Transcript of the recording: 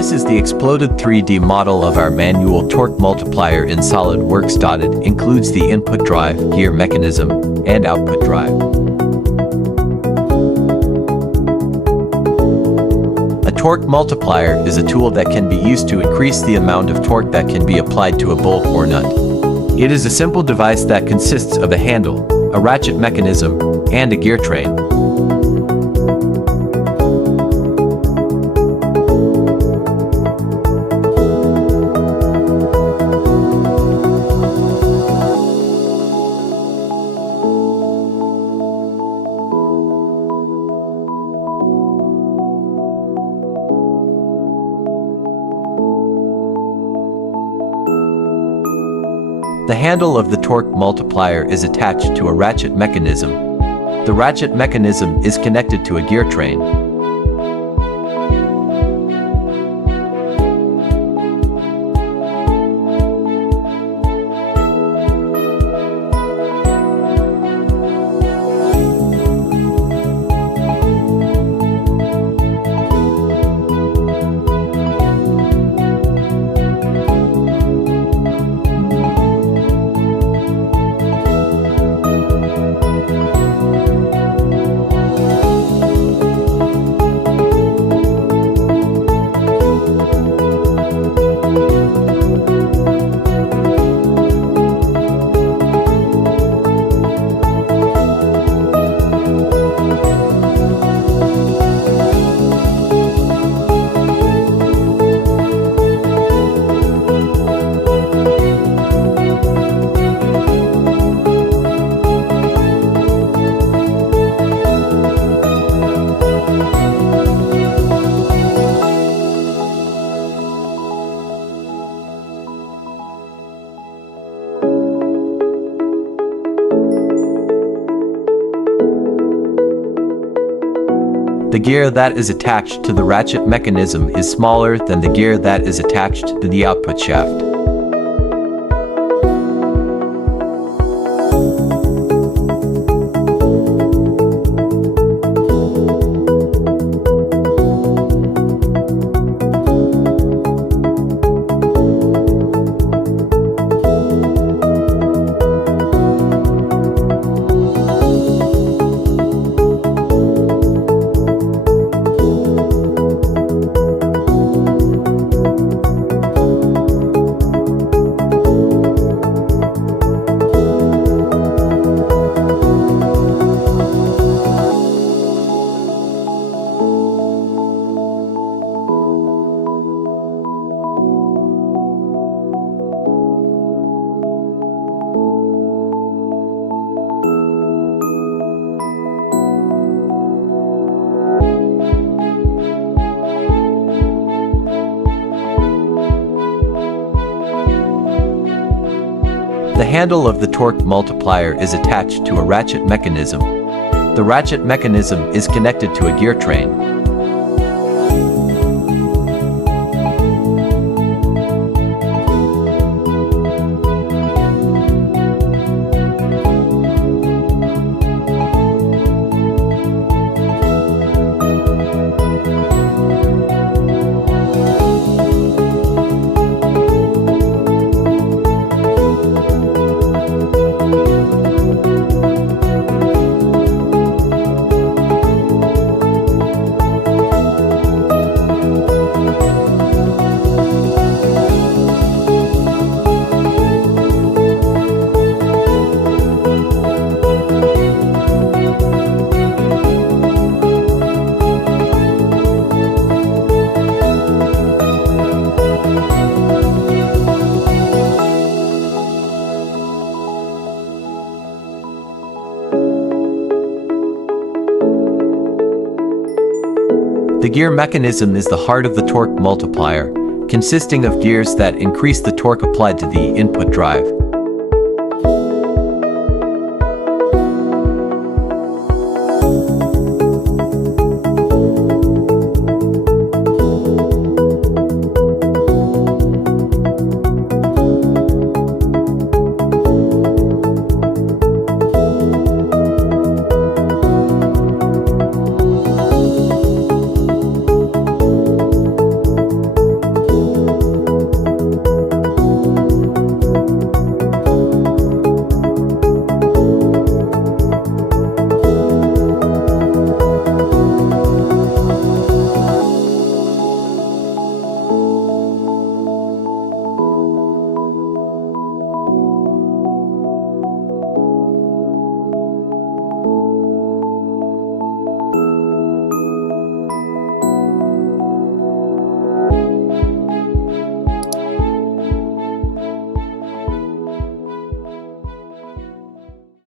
This is the exploded 3D model of our manual torque multiplier in SolidWorks. It includes the input drive, gear mechanism, and output drive. A torque multiplier is a tool that can be used to increase the amount of torque that can be applied to a bolt or nut. It is a simple device that consists of a handle, a ratchet mechanism, and a gear train. The handle of the torque multiplier is attached to a ratchet mechanism. The ratchet mechanism is connected to a gear train. The gear that is attached to the ratchet mechanism is smaller than the gear that is attached to the output shaft. The handle of the torque multiplier is attached to a ratchet mechanism. The ratchet mechanism is connected to a gear train. The gear mechanism is the heart of the torque multiplier, consisting of gears that increase the torque applied to the input drive.